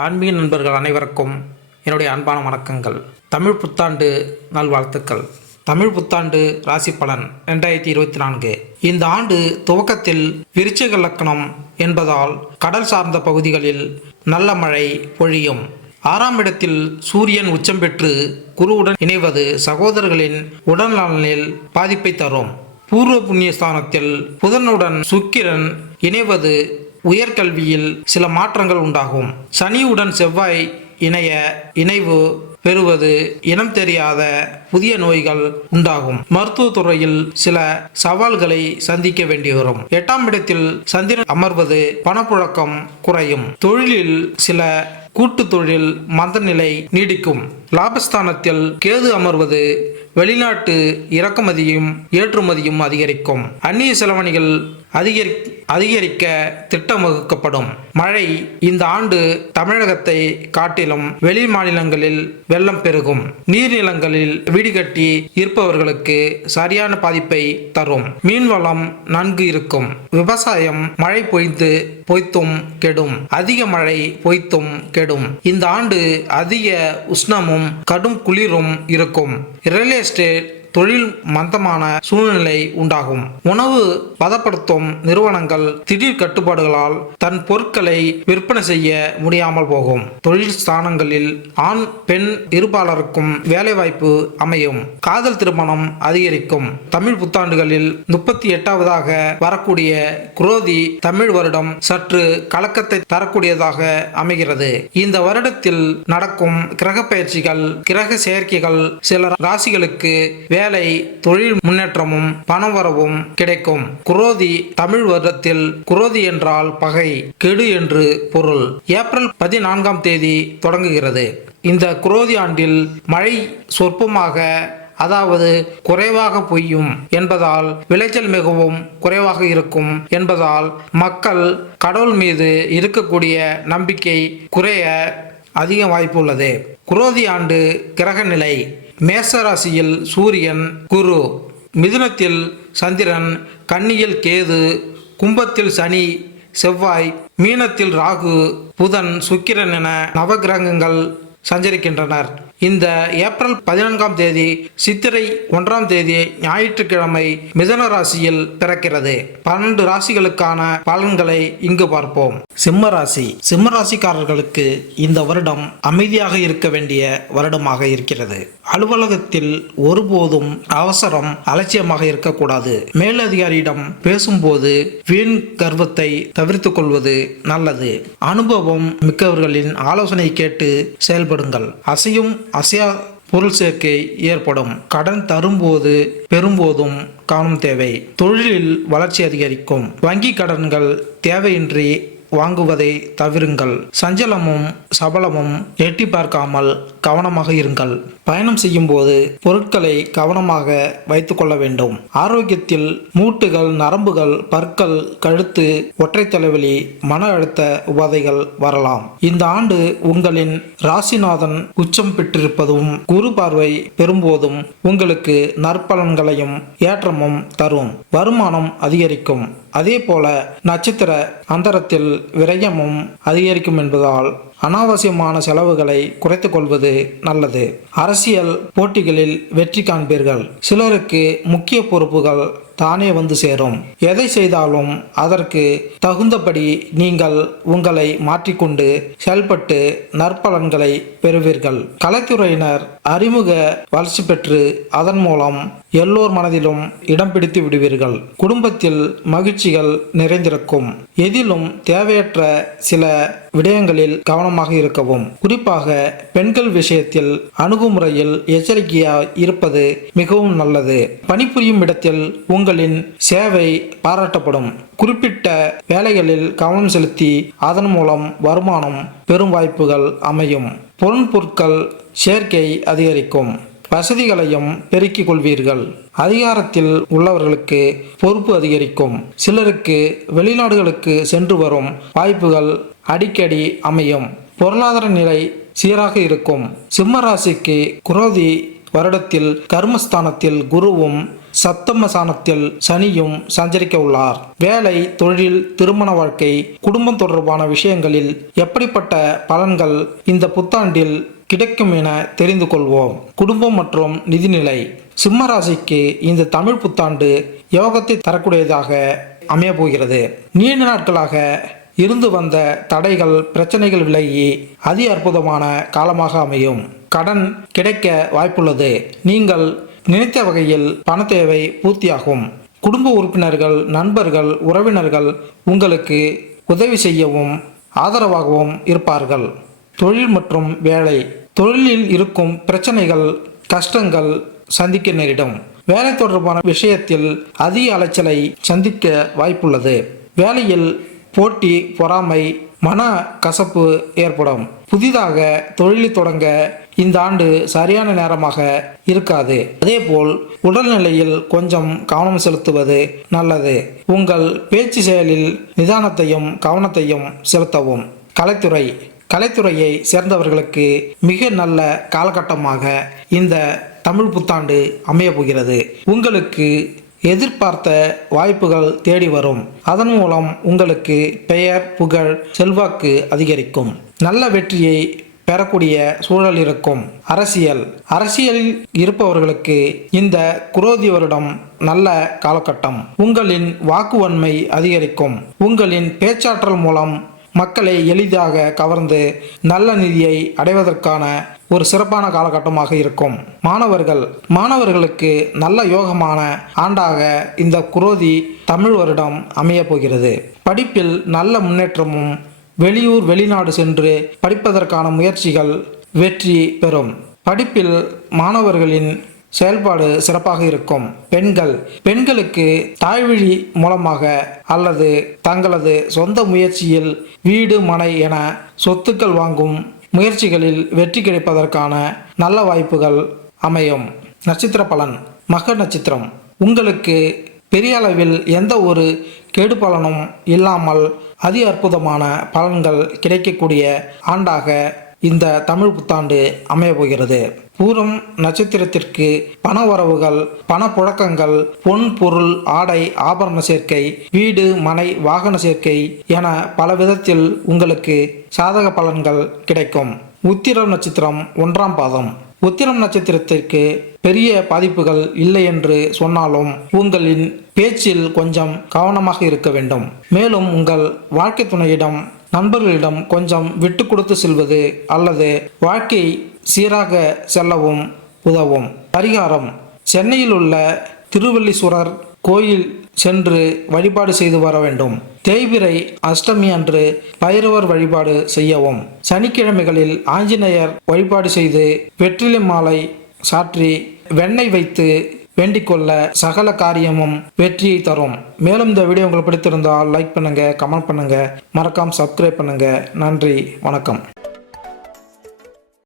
ஆன்மீக நண்பர்கள் அனைவருக்கும் என்னுடைய அன்பான வணக்கங்கள். தமிழ் புத்தாண்டு நல்வாழ்த்துக்கள். தமிழ் புத்தாண்டு ராசி பலன் 2024. இந்த ஆண்டு துவக்கத்தில் விருச்சிக லக்னம் என்பதால் கடல் சார்ந்த பகுதிகளில் நல்ல மழை பொழியும். 6ஆம் இடத்தில் சூரியன் உச்சம் பெற்று குருவுடன் இணைவது சகோதரர்களின் உடல்நலனில் பாதிப்பை தரும். பூர்வ புண்ணிய ஸ்தானத்தில் புதனுடன் சுக்கிரன் இணைவது உயர்கல்வியில் சில மாற்றங்கள் உண்டாகும். சனியுடன் செவ்வாய் இணைவு பெறுவது இனம் தெரியாத புதிய நோய்கள் உண்டாகும். மருத்துவத்துறையில் சில சவால்களை சந்திக்க வேண்டி வரும். 8ஆம் இடத்தில் சந்திரன் அமர்வது பணப்புழக்கம் குறையும். தொழிலில் சில கூட்டு தொழில் மந்த நிலை நீடிக்கும். லாபஸ்தானத்தில் கேது அமர்வது வெளிநாட்டு இறக்குமதியும் ஏற்றுமதியும் அதிகரிக்கும். அந்நிய செலவணிகள் அதிகரிக்க திட்டம் வகுக்கப்படும். மழை இந்த ஆண்டு தமிழகத்தை காட்டிலும் வெளி மாநிலங்களில் வெள்ளம் பெருகும். நீர்நிலங்களில் வீடு கட்டி இருப்பவர்களுக்கு சரியான பாதிப்பை தரும். மீன்வளம் நன்கு இருக்கும். விவசாயம் மழை பொய்த்தும் கெடும். அதிக மழை பொய்த்தும் கெடும். இந்த ஆண்டு அதிக உஷ்ணமும் கடும் குளிரும் இருக்கும். ரியல் எஸ்டேட் தொழில் மந்தமான சூழ்நிலை உண்டாகும். உணவு பதப்படுத்தும் நிறுவனங்கள் திடீர் கட்டுப்பாடுகளால் தன் பொருட்களை விற்பனை செய்ய முடியாமல் போகும். தொழில் ஸ்தானங்களில் ஆண் பெண் இருபாலருக்கும் வேலைவாய்ப்பு அமையும். காதல் திருமணம் அதிகரிக்கும். தமிழ் புத்தாண்டுகளில் 38வதாக வரக்கூடிய குரோதி தமிழ் வருடம் சற்று கலக்கத்தை தரக்கூடியதாக அமைகிறது. இந்த வருடத்தில் நடக்கும் கிரக பயிற்சிகள் கிரக செயற்கைகள் சில ராசிகளுக்கு வேலை தொழில் முன்னேற்றமும் பணவரவும் கிடைக்கும். குரோதி தமிழ் வருடத்தில் குரோதி என்றால் பகை கெடு என்று பொருள். ஏப்ரல் 14ஆம் தேதி தொடங்குகிறது. இந்த குரோதி ஆண்டில் மழை சொற்பமாக அதாவது குறைவாக பொய்யும் என்பதால் விளைச்சல் மிகவும் குறைவாக இருக்கும் என்பதால் மக்கள் கடவுள் மீது இருக்கக்கூடிய நம்பிக்கை குறைய அதிக வாய்ப்பு உள்ளது. குரோதி ஆண்டு கிரக நிலை: மேச ராசியில் சூரியன் குரு, மிதுனத்தில் சந்திரன், கன்னியில் கேது, கும்பத்தில் சனி செவ்வாய், மீனத்தில் ராகு புதன் சுக்கிரன் என நவகிரகங்கள் சஞ்சரிக்கின்றனர். இந்த ஏப்ரல் 14ஆம் தேதி சித்திரை 1ஆம் தேதி ஞாயிற்றுக்கிழமை மிதுன ராசியில் பிறக்கிறது. 12 ராசிகளுக்கான பலன்களை இங்கு பார்ப்போம். சிம்ம ராசி. சிம்ம ராசிக்காரர்களுக்கு இந்த வருடம் அமைதியாக இருக்க வேண்டிய வருடமாக இருக்கிறது. அலுவலகத்தில் ஒருபோதும் அவசரம் அலட்சியமாக இருக்கக்கூடாது. மேலதிகாரியிடம் பேசும்போது வீண் கர்வத்தை தவிர்த்துக் கொள்வது நல்லது. அனுபவம் மிக்கவர்களின் ஆலோசனை கேட்டு செயல்படுங்கள். அசையா பொருள் சேர்க்கை ஏற்படும். கடன் தரும்போது பெறும்போதும் கவனம் தேவை. தொழிலில் வளர்ச்சி அதிகரிக்கும். வங்கி கடன்கள் தேவையின்றி வாங்குவதை தவிருங்கள். சஞ்சலமும் சபலமும் எட்டி பார்க்காமல் கவனமாக இருங்கள். பயணம் செய்யும் போது பொருட்களை கவனமாக வைத்துக் கொள்ள வேண்டும். ஆரோக்கியத்தில் மூட்டுகள், நரம்புகள், பற்கள், கழுத்து, ஒற்றை தலைவலி, மன அழுத்த உபாதைகள் வரலாம். இந்த ஆண்டு உங்களின் ராசிநாதன் உச்சம் பெற்றிருப்பதும் குரு பார்வை பெறும்போதும் உங்களுக்கு நற்பலன்களையும் ஏற்றமும் தரும். வருமானம் அதிகரிக்கும். அதே போல நட்சத்திர அந்தரத்தில் விரயமும் அதிகரிக்கும் என்பதால் அனாவசியமான செலவுகளை குறைத்துக் கொள்வது நல்லது. அரசியல் போட்டிகளில் வெற்றி காண்பீர்கள். சிலருக்கு முக்கிய பொறுப்புகள் தானே வந்து சேரும். எதை செய்தாலும் அதற்கு தகுந்தபடி நீங்கள் உங்களை மாற்றிக்கொண்டு செயல்பட்டு நற்பலன்களை பெறுவீர்கள். கலைத்துறையினர் அறிமுக வளர்ச்சி பெற்று அதன் மூலம் எல்லோர் மனதிலும் இடம் பிடித்து விடுவீர்கள். குடும்பத்தில் மகிழ்ச்சிகள் நிறைந்திருக்கும். எதிலும் தேவையற்ற சில விடயங்களில் கவனமாக இருக்கவும். குறிப்பாக பெண்கள் விஷயத்தில் அணுகுமுறையில் எச்சரிக்கையாக இருப்பது மிகவும் நல்லது. பணிபுரியும் இடத்தில் உங்களின் சேவை பாராட்டப்படும். குறிப்பிட்ட வேலைகளில் கவனம் செலுத்தி அதன் மூலம் வருமானம் பெறும் வாய்ப்புகள் அமையும். பொருட்கள் சேர்க்கை அதிகரிக்கும். வசதிகளையும் பெருக்கிக் கொள்வீர்கள். அதிகாரத்தில் உள்ளவர்களுக்கு பொறுப்பு அதிகரிக்கும். சிலருக்கு வெளிநாடுகளுக்கு சென்று வரும் வாய்ப்புகள் அடிக்கடி அமையும். பொருளாதார நிலை சீராக இருக்கும். சிம்ம ராசிக்கு குரோதி வருடத்தில் கர்மஸ்தானத்தில் குருவும் சப்தமஸ்தானத்தில் சனியும் சஞ்சரிக்க உள்ளார். வேலை, தொழில், திருமண வாழ்க்கை, குடும்பம் தொடர்பான விஷயங்களில் எப்படிப்பட்ட பலன்கள் இந்த புத்தாண்டில் கிடைக்கும் என தெரிந்து கொள்வோம். குடும்பம் மற்றும் நிதிநிலை. சிம்ம ராசிக்கு இந்த தமிழ் புத்தாண்டு யோகத்தை தரக்கூடியதாக அமைய போகிறது. நீண்ட நாட்களாக இருந்து வந்த தடைகள், பிரச்சனைகள் விலகி அதி அற்புதமான காலமாக அமையும். கடன் கிடைக்க வாய்ப்புள்ளது. நீங்கள் நினைத்த வகையில் பண தேவை பூர்த்தியாகும். குடும்ப உறுப்பினர்கள், நண்பர்கள், உறவினர்கள் உங்களுக்கு உதவி செய்யவும் ஆதரவாகவும் இருப்பார்கள். தொழில் மற்றும் வேலை. தொழிலில் இருக்கும் பிரச்சனைகள், கஷ்டங்கள் சந்திக்க நேரிடும். வேலை தொடர்பான விஷயத்தில் அதிக அலைச்சலை சந்திக்க வாய்ப்புள்ளது. வேலையில் போட்டி, பொறாமை, மன கசப்பு ஏற்படும். புதிதாக தொழிலை தொடங்க இந்த ஆண்டு சரியான நேரமாக இருக்காது. அதேபோல் உடல்நிலையில் கொஞ்சம் கவனம் செலுத்துவது நல்லது. உங்கள் பேச்சு செயலில் நிதானத்தையும் கவனத்தையும் செலுத்தவும். கலைத்துறையை சேர்ந்தவர்களுக்கு மிக நல்ல காலகட்டமாக இந்த தமிழ் புத்தாண்டு அமைய போகிறது. உங்களுக்கு எதிர்பார்த்த வாய்ப்புகள் தேடி வரும். அதன் மூலம் உங்களுக்கு பெயர், புகழ், செல்வாக்கு அதிகரிக்கும். நல்ல வெற்றியை பெறக்கூடிய சூழல் இருக்கும். அரசியலில் இருப்பவர்களுக்கு இந்த குரோதி வருடம் நல்ல காலகட்டம். உங்களின் வாக்குவன்மை அதிகரிக்கும். உங்களின் பேச்சாற்றல் மூலம் மக்களை எளிதாக கவர்ந்து நல்ல நிதியை அடைவதற்கான ஒரு சிறப்பான காலகட்டமாக இருக்கும். மாணவர்களுக்கு நல்ல யோகமான ஆண்டாக இந்த குரோதி தமிழ் வருடம் அமைய போகிறது. படிப்பில் நல்ல முன்னேற்றமும், வெளியூர் வெளிநாடு சென்று படிப்பதற்கான முயற்சிகள் வெற்றி பெறும். படிப்பில் மாணவர்களின் செயல்பாடு சிறப்பாக இருக்கும். பெண்களுக்கு தாய்வழி மூலமாக அல்லது தங்களது சொந்த முயற்சியில் வீடு, மனை என சொத்துக்கள் வாங்கும் முயற்சிகளில் வெற்றி கிடைப்பதற்கான நல்ல வாய்ப்புகள் அமையும். நட்சத்திர பலன். மக நட்சத்திரம். உங்களுக்கு பெரிய அளவில் எந்த ஒரு கெடு பலனும் இல்லாமல் அதி அற்புதமான பலன்கள் கிடைக்கக்கூடிய ஆண்டாக இந்த தமிழ் புத்தாண்டு அமைய போகிறது. பூரம் நட்சத்திரத்திற்கு பண வரவுகள், பண புழக்கங்கள், பொன், பொருள், ஆடை, ஆபரண சேர்க்கை, வீடு, மனை, வாகன சேர்க்கை என பல விதத்தில் உங்களுக்கு சாதக பலன்கள் கிடைக்கும். உத்திரம் நட்சத்திரம் 1ஆம் பாதம். உத்திரம் நட்சத்திரத்திற்கு பெரிய பாதிப்புகள் இல்லை என்று சொன்னாலும் உங்களின் பேச்சில் கொஞ்சம் கவனமாக இருக்க வேண்டும். மேலும் உங்கள் வாழ்க்கை துணையிடம், நண்பர்களிடம் கொஞ்சம் விட்டு கொடுத்து செல்வது அல்லது வாழ்க்கை சீராக செல்லவும் உதவும். பரிகாரம். சென்னையில் உள்ள திருவல்லீஸ்வரர் கோயில் சென்று வழிபாடு செய்து வர வேண்டும். தேய்பிறை அஷ்டமி அன்று பைரவர் வழிபாடு செய்யவும். சனிக்கிழமைகளில் ஆஞ்சநேயர் வழிபாடு செய்து வெற்றிலை மாலை சாற்றி வெண்ணெய் வைத்து வேண்டிக்கொள்ள சகல காரியமும் வெற்றியை தரும். மேலும் இந்த வீடியோ உங்களுக்கு பிடித்திருந்தால் லைக் பண்ணுங்க, கமெண்ட் பண்ணுங்க, மறக்காம சப்ஸ்கிரைப் பண்ணுங்க. நன்றி, வணக்கம்.